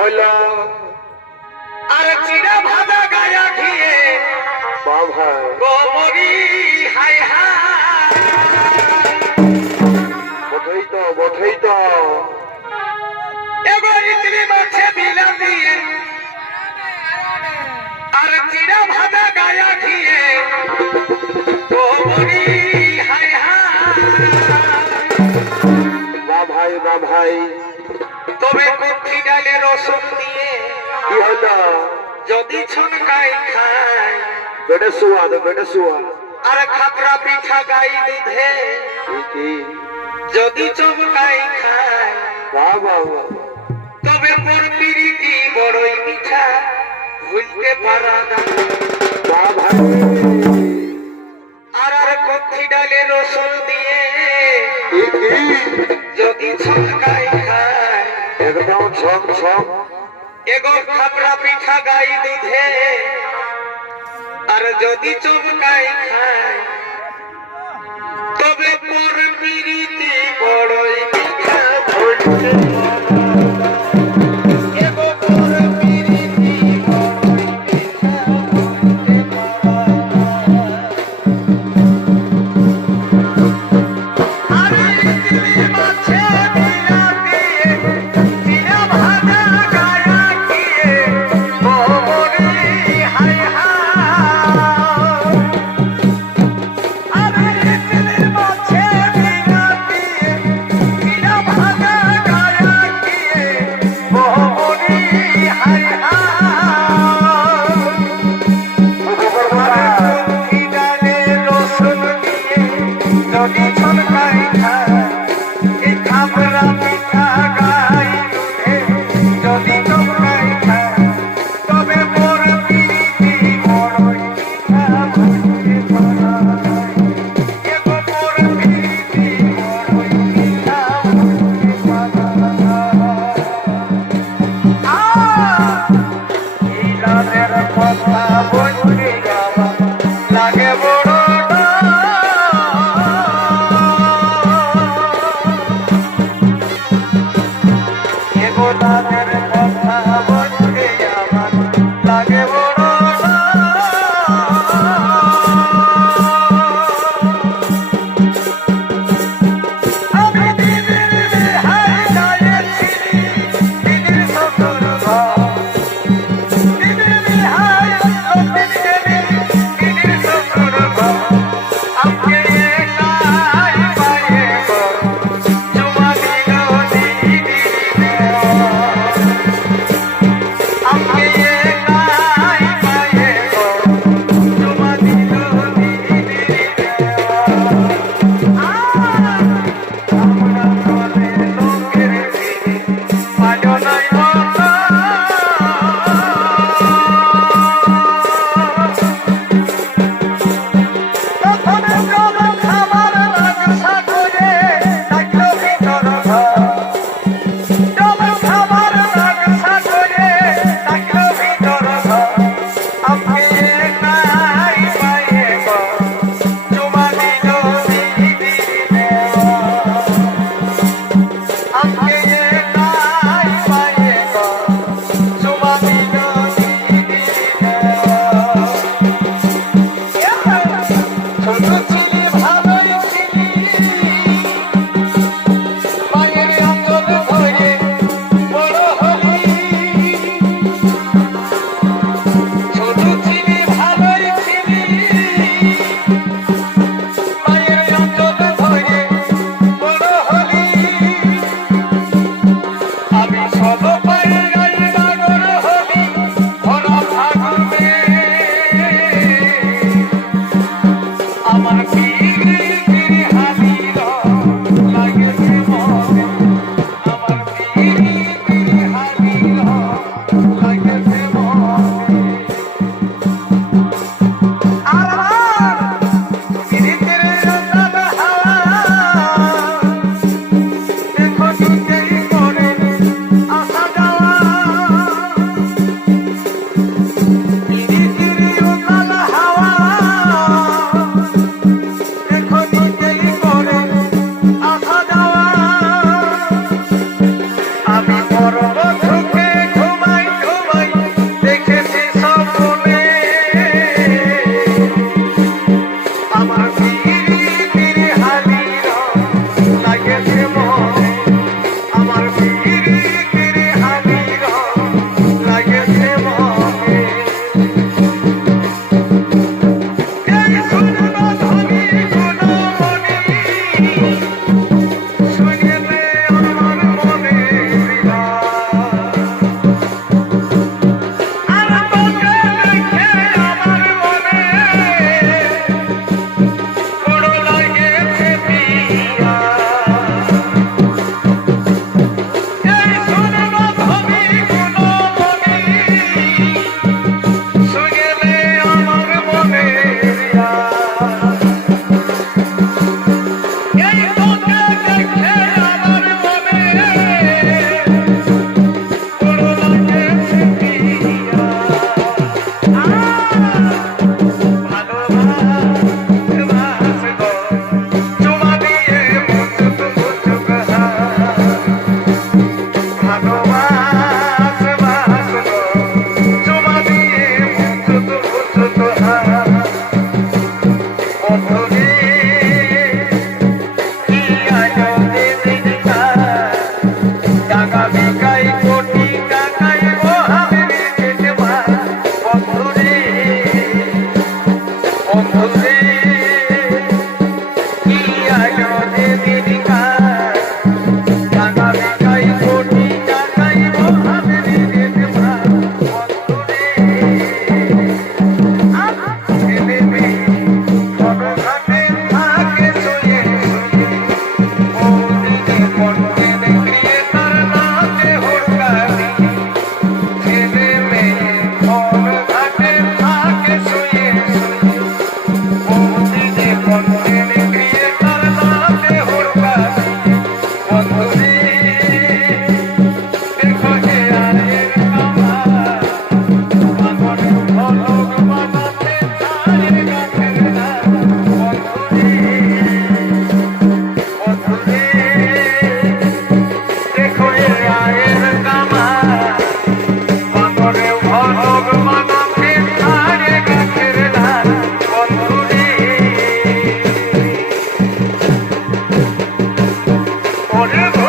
হলো আর চিরা ভাজা গায়া ঘিয়ে বাবা গোমরি হাই হাই বটেই তো এগো ইডলি মাছে বিলাতি আর চিরা ভাজা গায়া ঘিয়ে গোমরি হাই হাই বা ভাই তবে কুঠি ডালে রসুন দিয়ে কি হলো যদি ছনকাই খায় বেটে শুয়া আর খাপড়া পিঠা গাই দুধে কি যদি চমকাই খায় বাবা তবে মোর পিরিতি বড়ই মিঠা ভুলতে পারা যায় বা ভাই আর কুঠি ডালে রসুন দিয়ে কি যদি ছনকাই খায় একদম ছম এগো খাপড়া পিঠা গাই দুধে আর যদি চমকাই খায় তবে পর পিরিতি বড়ই মিঠা ভুলতে পারা যায়। এগো পর পিরিতি বড়ই মিঠা ভুলতে পারা যায়। আরে ইডলি মাছে বিলাতি চিরা ভাজা গায়া ঘিয়ে গোমরি হাই হাই আরে ইডলি মাছে বিলাতি চিরা ভাজা গায়া ঘিয়ে গোমরি হাই হাই কুঠি ডালে রসুন দিয়ে যদি ছনকাই খায় এই খাপড়া পিঠা গাই দুধে যদি চমকাই খায় তবে মোর পিরিতি বড়ই মিঠা ভুলতে পারা যায়। এগো মোর পিরিতি বড়ই মিঠা ভুলতে পারা যায়। এই রাতের কথা বলতে যাওয়া লাগে বড় এগো রাতের কথা বলতে আমার লাগে বড় আমি দিদির বিহাই যাইছিলি দিদির শ্বশুর ঘর দিদির বিহাই দিদির শ্বশুর ঘর আমাকে একাই পায়ে ঘর জমা দিল দিদির দেওয়া এ